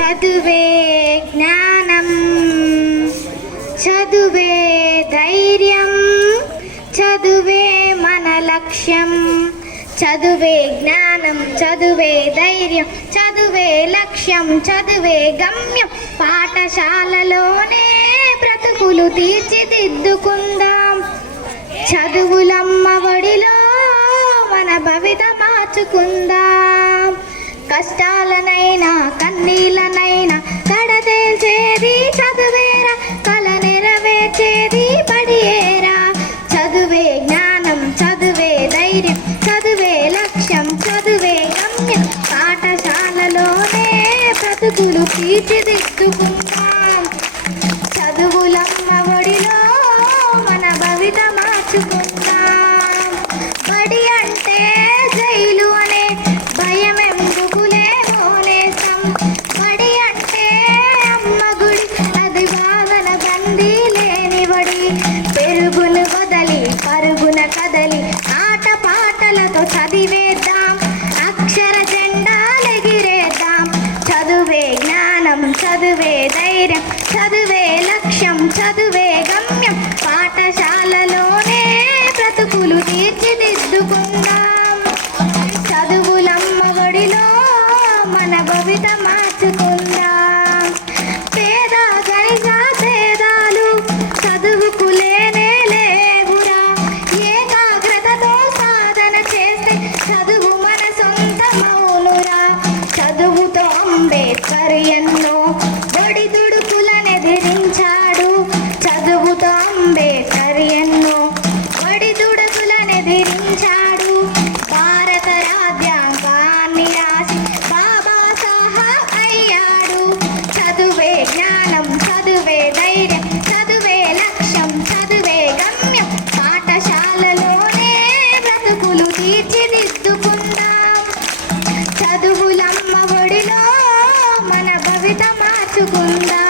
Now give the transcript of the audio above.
చదువే జ్ఞానం, చదువే ధైర్యం, చదువే మన లక్ష్యం. చదువే జ్ఞానం, చదువే ధైర్యం, చదువే లక్ష్యం, చదువే గమ్యం. పాఠశాలలోనే బ్రతుకులు తీర్చిదిద్దుకుందాం. చదువులమ్మ ఒడిలో మన భవిత మార్చుకుందాం. కష్టాలనైనా కన్నీళ్ళనైనా కడతేల్చేది చదువేరా, కల నెరవేర్చేది బడియేరా. చదువే జ్ఞానం, చదువే ధైర్యం, చదువే లక్ష్యం, చదువే గమ్యం. పాఠశాలలోనే బ్రతుకులు తీర్చిదిద్దుకుందాం. చదువులమ్మ ఒడిలో మన భవిత మార్చుకుందాం. బడి అంటే జైలు అనే భయం ఎందుకులే మోనేసం. బడి అంటే అమ్మ గుడి, అది వాదన బందీ లేని బడి. పెరుగును వదలి పరుగున కదలి ఆట పాటలతో చదివేద్దాం. అక్షర జెండాలెగిరేద్దాం. చదువే జ్ఞానం, చదువే ధైర్యం, చదువే లక్ష్యం, చదువే గమ్యం. పాఠశాలలోనే బ్రతుకులు తీర్చిదిద్దుకుందాం. చదువులమ్మ ఒడిలో మన భవిత మార్చుకుందాం. పేద గణిత భేదాలు చదువుకు లేనే లేవురా. ఏకాగ్రతతో సాధన చేస్తే చదువు మన సొంతమౌనురా. చదువుతో అంబేద్కర్ ఎన్నో ఒడిదుడుకులనెదిరించాడు. చదువుతో అంబేద్కర్ ఎన్నో ఒడిదుడుకులనెదిరించాడు. భారత రాజ్యాంగాన్ని రాసి బాబాసాహెబ్ అయ్యాడు. చదువే జ్ఞానం, చదువే ధైర్యం, చదువే లక్ష్యం, చదువే గమ్యం. పాఠశాలలోనే బ్రతుకులు తీర్చిదిద్దుకుందాం. చదువులమ్మ ఒడిలో మన భవిత మార్చుకుందాం.